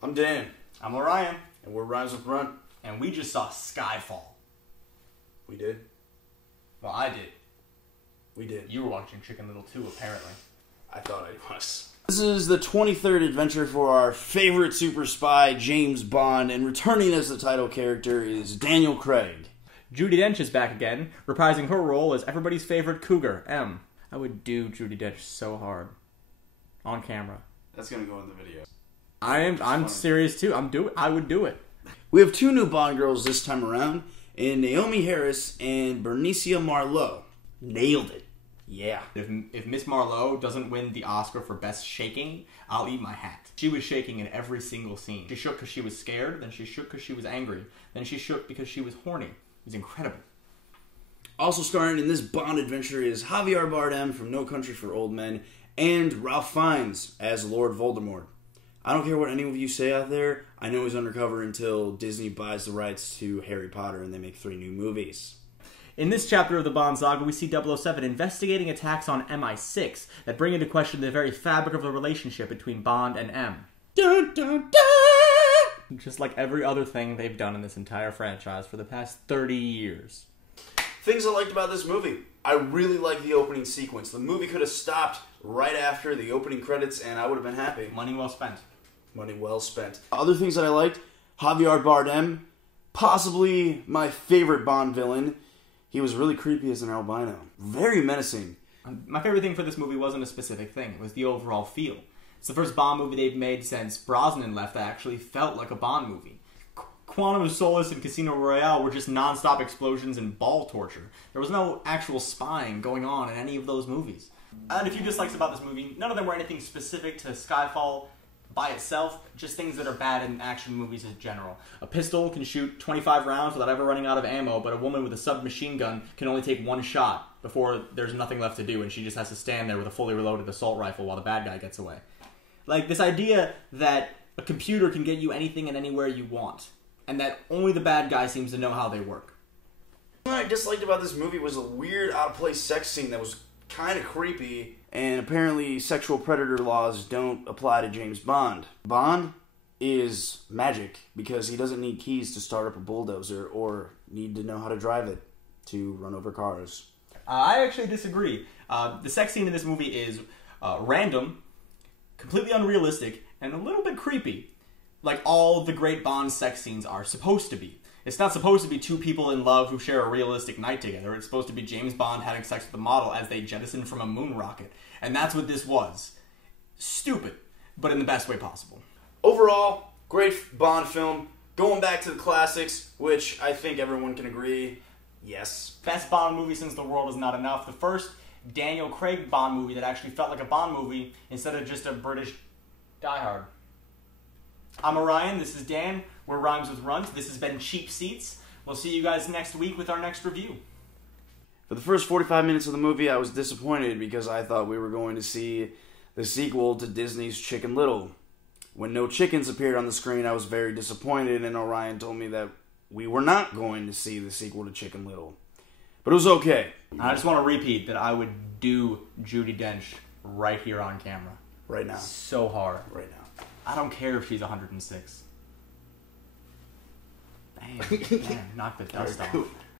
I'm Dan. I'm Orion. And we're Rhymes with Runt. And we just saw Skyfall. We did? Well, I did. We did. You were watching Chicken Little too, apparently. I thought I was. This is the 23rd adventure for our favorite super spy, James Bond, and returning as the title character is Daniel Craig. Judi Dench is back again, reprising her role as everybody's favorite cougar, M. I would do Judi Dench so hard. On camera. That's gonna go in the video. I'm serious too. I would do it. We have two new Bond girls this time around, in Naomi Harris and Benicia Marlowe. Nailed it. Yeah. If Miss Marlowe doesn't win the Oscar for Best Shaking, I'll eat my hat. She was shaking in every single scene. She shook because she was scared, then she shook because she was angry, then she shook because she was horny. It was incredible. Also starring in this Bond adventure is Javier Bardem from No Country for Old Men and Ralph Fiennes as Lord Voldemort. I don't care what any of you say out there, I know he's undercover until Disney buys the rights to Harry Potter and they make 3 new movies. In this chapter of the Bond saga, we see 007 investigating attacks on MI6 that bring into question the very fabric of the relationship between Bond and M. Dun, dun, dun! Just like every other thing they've done in this entire franchise for the past 30 years. Things I liked about this movie. I really liked the opening sequence. The movie could have stopped right after the opening credits and I would have been happy. Money well spent. Money well spent. Other things that I liked, Javier Bardem, possibly my favorite Bond villain. He was really creepy as an albino. Very menacing. My favorite thing for this movie wasn't a specific thing. It was the overall feel. It's the first Bond movie they've made since Brosnan left that actually felt like a Bond movie. Quantum of Solace and Casino Royale were just non-stop explosions and ball torture. There was no actual spying going on in any of those movies. And a few dislikes about this movie. None of them were anything specific to Skyfall by itself, just things that are bad in action movies in general. A pistol can shoot 25 rounds without ever running out of ammo, but a woman with a submachine gun can only take 1 shot before there's nothing left to do, and she just has to stand there with a fully reloaded assault rifle while the bad guy gets away. Like, this idea that a computer can get you anything and anywhere you want, and that only the bad guy seems to know how they work. What I disliked about this movie was a weird, out-of-place sex scene that was kind of creepy, and apparently sexual predator laws don't apply to James Bond. Bond is magic because he doesn't need keys to start up a bulldozer or need to know how to drive it to run over cars. I actually disagree. The sex scene in this movie is random, completely unrealistic, and a little bit creepy. Like all the great Bond sex scenes are supposed to be. It's not supposed to be 2 people in love who share a realistic night together. It's supposed to be James Bond having sex with a model as they jettison from a moon rocket. And that's what this was. Stupid, but in the best way possible. Overall, great Bond film. Going back to the classics, which I think everyone can agree, yes. Best Bond movie since The World Is Not Enough. The first Daniel Craig Bond movie that actually felt like a Bond movie instead of just a British Die Hard. I'm Orion, this is Dan, we're Rhymes with Runt, this has been Cheap Seats. We'll see you guys next week with our next review. For the first 45 minutes of the movie, I was disappointed because I thought we were going to see the sequel to Disney's Chicken Little. When no chickens appeared on the screen, I was very disappointed, and Orion told me that we were not going to see the sequel to Chicken Little. But it was okay. I just want to repeat that I would do Judi Dench right here on camera. Right now. So hard. Right now. I don't care if she's 106. Damn, knock the dust off.